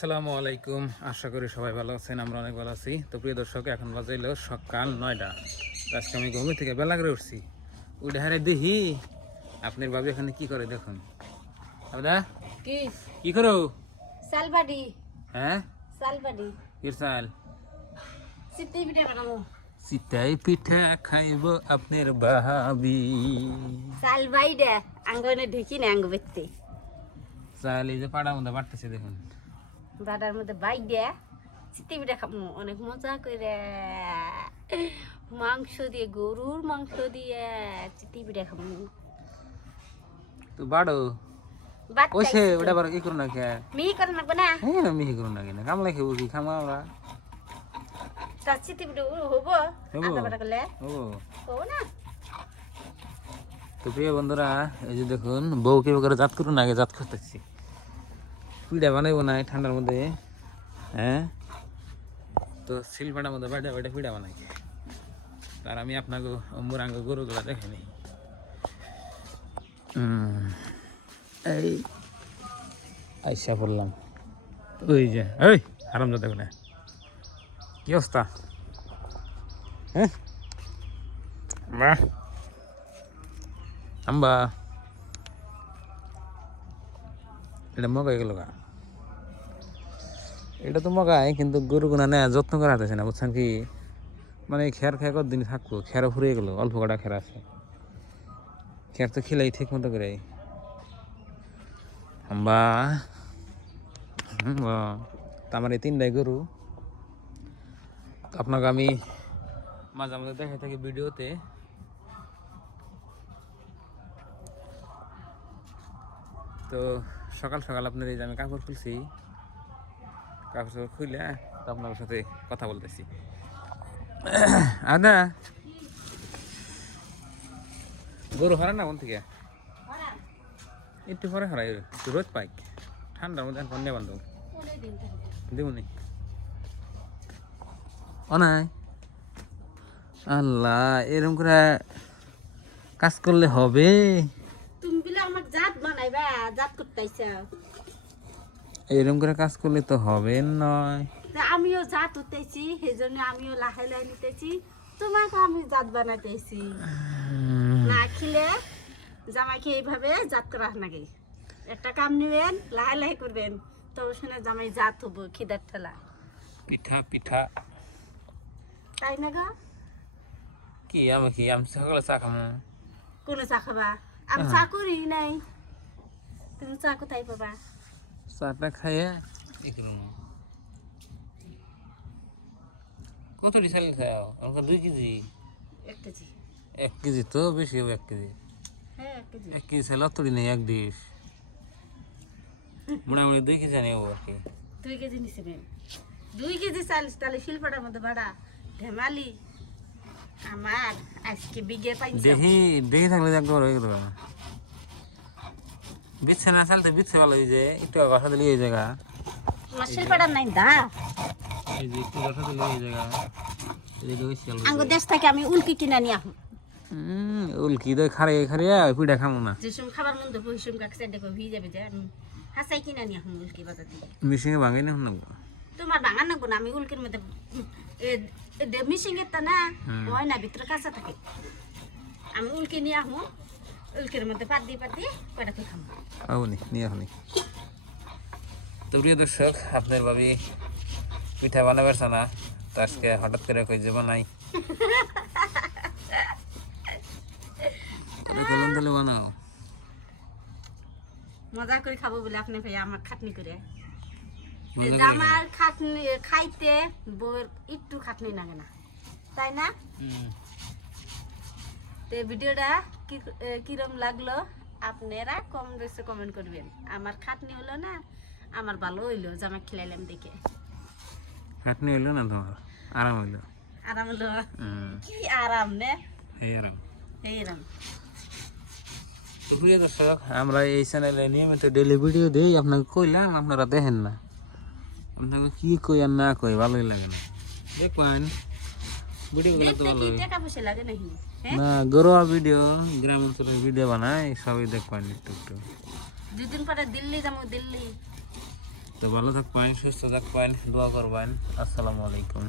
আসসালামু আলাইকুম, আশা করি সবাই ভালো আছেন। আমরা অনেক ভালো আছি। তো প্রিয় দর্শক, এখন বাজাইল সকাল 9টা। আজকে আমি ঘুমি থেকে বেলা করে উঠছি। উঠে হারে দেখি আপনার বাবু এখানে কি করে, দেখুন। দাদা কি কি করো? সালবাডি হ্যাঁ, সালবাডি কি চাল? সিটি পিঠা বানাবো। চিতাই পিঠা খাইব আপনার বাবি। সালবাই দে আঙ্গনে ঢেকি না আঙ্গ বেতে চাল এই যে পাড়ার মধ্যে বাড়তেছে, দেখুন। বাটার মধ্যে বাই দে সিটি পিঠা খাবো অনেক মজা করে। মাংস দিয়ে, গরুর মাংস দিয়ে সিটি পিঠা খাবো। তো বাড়ো ওইসে ওটা বার কি করো না কে? মিহি করে নাকবো না, হ্যাঁ, আমি কি করো না কেন? কামলা খেবো কি খামা আমরা? তার সিটি পিঠা হবো আধা বাটা করলে হবো না। তো প্রিয় বন্ধুরা, এই যে দেখুন, বউ কেউ করে জাত করুন, আগে জাত করতেছি। পিঠা বানাইবো না ঠান্ডার মধ্যে, হ্যাঁ? তো শিলপাটার মধ্যে বাইটা বাইটা পিঠা বানাই। তার আমি আপনাকে মুরাঙ্গ গরুগুলা দেখাইনি। এই আইসা পড়লাম, ওই যে ওই আরাম দেখো না কি অবস্থা, হ্যাঁ? বাহ আম্বা, এটা মগাই গেল গা। এটা তো মগাই, কিন্তু গরুগুনা না যত্ন করা হতেছে না, বুঝছেন কি? মানে খের খেয়ে কতদিন থাকবো, খেরও ফুরিয়ে গেলো, অল্প কটা খের আছে। খের তো খেলাই ঠিক মতো করে। আম্বা তা আমার এই 3টাই গরু। আপনাকে আমি মাঝে মাঝে দেখে থাকি ভিডিওতে। তো সকাল সকাল আপনার এই যে আমি কাপড় খুলছি, কাপড় খুলে তো আপনার সাথে কথা বলতেছি। আদা গরু হারা না কোন থেকে একটু পরে হারাই, একটু রোদ পাইক, ঠান্ডার মধ্যে এখন নেই বান্ধব দেবনি ও নাই। আল্লাহ, এরকম করে কাজ করলে হবে? তুমি বিলে আমার জাত বানাইবা, জাত করতেইছ। এরকম করে কাজ করলে তো হবে নয়। আমিও জাত উঠতেছি, সেই জন্য আমিও লাহে লাহে নিতেছি। তোমাকে আমি জাত বানাইতেছি। না খেলে জামাইকে এইভাবে জাত করা নাকি? একটা কাম নিবেন, লাহে লাহে করবেন, তবে শুনে জামাই জাত হবো খিদার ঠেলা। পিঠা পিঠা তাই না গো? আমি সকালে চা খামো। কোনো চা খাবা? আমি চা করি নাই, তুমি চা কোথায় পাবা? চাটা খাইয়ে কত ডিসাইল খাও? আমাকে 2 কেজি। 1 কেজি। 1 কেজি তো বেশি হবে, 1 কেজি। হ্যাঁ 1 কেজি। 1 কেজি চাল অতটি নেই, 1 ডিশ মোটামুটি 2 কেজি নেবো আর কি। 2 কেজি নিছিলেন? 2 কেজি চাল তাহলে শিলপাটার মধ্যে ভাড়া ধেমালি। আমার আজকে বিঘে পাইছে। দেখি দেখি থাকলে একবার হয়ে গেল। বিচ্ছে না চালতে বিচ্ছে ভালো, এই যে একটু কথা দিলে এই জায়গা, আমার শিলপাটার নাই দা। এই যে একটু কথা দিলে এই জায়গা, এই যে বেশি আলো। আঙ্গ দেশ থেকে আমি উল্কি কিনা নিয়ে আহ। উল্কি দই খারে খারে পিঠা খামো না। যে সব খাবার মধ্যে পরিশ্রম কাকছে দেখো হয়ে যাবে, যে আমি হাসাই কিনা নিয়ে আহ উল্কি বাজার থেকে। মিশিংয়ে ভাঙাই না না। তোমার ভাঙা নাকবো না, আমি উল্কির মধ্যে মিশিং এর তা না হয় না, ভিতরে কাঁচা থাকে। আমি উল্কি নিয়ে আহ, উল্কির মধ্যে পাত দিয়ে কয়টা করে খাবো। আউনি নিয়ে আসুনি। তো প্রিয় দর্শক, আপনার ভাবি পিঠা বানাবার না, তো আজকে হঠাৎ করে কই যে বানাই, কলম তাহলে বানাও। মজা করে খাবো বলে আপনি ভাই আমার খাটনি করে। মজা করে আমার খাটনি খাইতে বউয়ের একটু খাটনি লাগে না, তাই না? তো ভিডিওটা কিরম লাগলো আপনারা কম বেশি কমেন্ট করবেন। আমার খাটনি হলো না, আমার ভালো হইলো জামা খেলাইলাম দেখে। খাটনি হইলো না তোমার, আরাম হইলো। আরাম হলো? কি আরাম নে, এই আরাম, এই আরাম। তো প্রিয় দর্শক, আমরা এই চ্যানেলে নিয়মিত ডেলি ভিডিও দিই, আপনাকে কইলাম আপনারা দেখেন না। আপনাকে কি কই আর না কই ভালোই লাগে না, দেখবেন ভিডিওগুলো তো দেখতে কি ভালোই টাকা পয়সা লাগে নাকি? না। ঘরোয়া ভিডিও, গ্রাম অঞ্চলের ভিডিও বানাই, সবই দেখবেন একটু একটু। 2 দিন পরে দিল্লি যাবো, দিল্লি তো ভালো থাকবেন, সুস্থ থাকবেন, দোয়া করবেন। আসসালামু আলাইকুম।